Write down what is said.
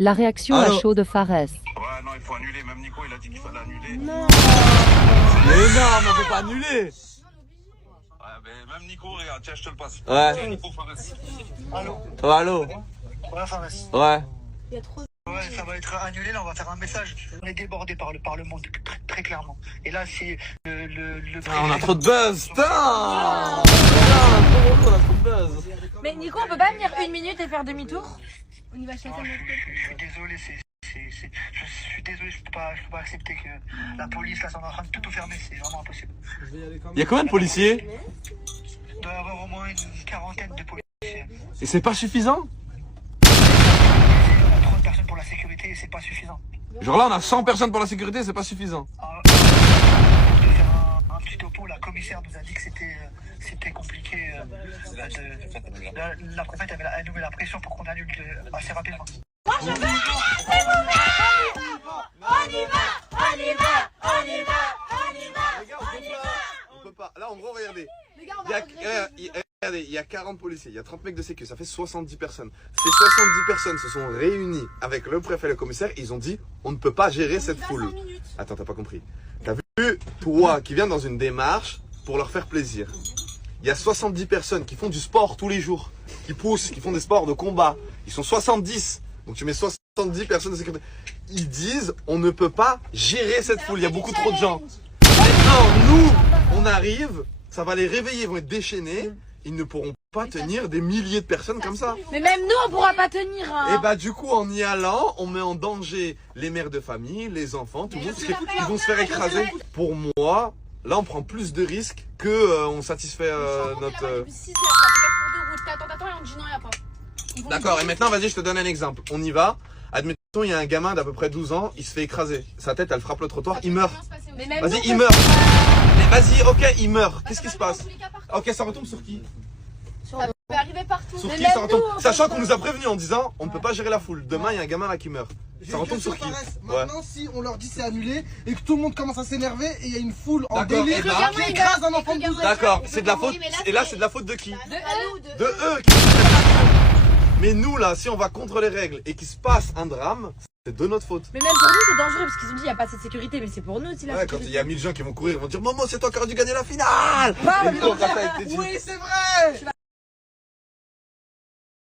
La réaction à chaud de Fares. Ouais, non, il faut annuler. Même Nico, il a dit qu'il fallait annuler. Non. Mais non, mais on peut pas annuler. Ouais, mais même Nico, regarde, tiens, je te le passe. Ouais. Tiens, Nico Fares. Allô? Oh, allô. Ouais, Fares. Ouais. Il y a trop. Ouais, ça va être annulé, là, on va faire un message. On est débordé par le Parlement, très, très clairement. Et là, c'est le Ah, on a trop de buzz. Putain. Putain, on a trop de buzz. Mais Nico, on peut pas venir une minute et faire demi-tour? On y va chacun Non, de notre côté. je suis désolé, je suis désolé, je peux pas accepter que la police, là, sont en train de tout fermer, c'est vraiment impossible. Il y a combien de policiers? Il doit y avoir au moins une quarantaine de policiers. Et c'est pas suffisant? On a trop de personnes pour la sécurité et c'est pas suffisant. Genre là, on a 100 personnes pour la sécurité, c'est pas suffisant. De faire un petit topo, la commissaire nous a dit que c'était compliqué. La préfète elle nous met la pression pour qu'on annule assez rapidement. Moi je veux arrêter on y va, on y va, on y va, on y va, on y va. On peut pas. Là, en gros, regardez. Les gars, on va Regardez, il y a 40 policiers, il y a 30 mecs de sécu, ça fait 70 personnes. Ces 70 personnes se sont réunies avec le préfet et le commissaire, ils ont dit on ne peut pas gérer cette foule. Attends, t'as pas compris. T'as vu, toi qui viens dans une démarche pour leur faire plaisir. Il y a 70 personnes qui font du sport tous les jours, qui poussent, qui font des sports de combat. Ils sont 70. Donc tu mets 70 personnes de sécurité. Ils disent on ne peut pas gérer cette foule, il y a beaucoup trop de gens. Maintenant, nous, on arrive, ça va les réveiller, ils vont être déchaînés. Ils ne pourront pas tenir des milliers de personnes comme ça. Mais même nous, on pourra pas tenir. Hein. Et bah du coup, en y allant, on met en danger les mères de famille, les enfants, tout le monde, parce qu'ils vont se faire écraser. Pour moi, là, on prend plus de risques que on satisfait notre... Depuis 6 heures, ça fait 4 heures de route. T'attends et on te dit non, y a pas. D'accord, et maintenant, vas-y, je te donne un exemple. On y va. Admettons, il y a un gamin d'à peu près 12 ans, il se fait écraser. Sa tête, elle frappe le trottoir, il meurt. Mais même Vas-y, nous, il meurt. Mais vas-y, ok, il meurt. Qu'est-ce qui se passe? Ok, ça retombe sur qui? Ça peut arriver partout. Sur Mais qui même ça retombe? nous, Sachant qu'on nous a prévenu en disant on ne peut pas gérer la foule. Demain, il y a un gamin là qui meurt. J'ai Ça une retombe question, sur qui? Fares. Maintenant, si on leur dit c'est annulé et que tout le monde commence à s'énerver et il y a une foule en D'accord, délire et bah- qui écrase un enfant de 12 ans. D'accord, c'est de la faute. Et là, c'est de la faute de qui? de eux. De eux. Mais nous là, si on va contre les règles et qu'il se passe un drame, c'est de notre faute. Mais même pour nous, c'est dangereux parce qu'ils ont dit il n'y a pas assez de sécurité, mais c'est pour nous aussi la Ouais, quand sécurité. il y a 1000 gens qui vont courir, ils vont dire Momo, c'est toi qui aurais dû gagner la finale. Bah, Et nous, on rate avec tes oui, c'est vrai.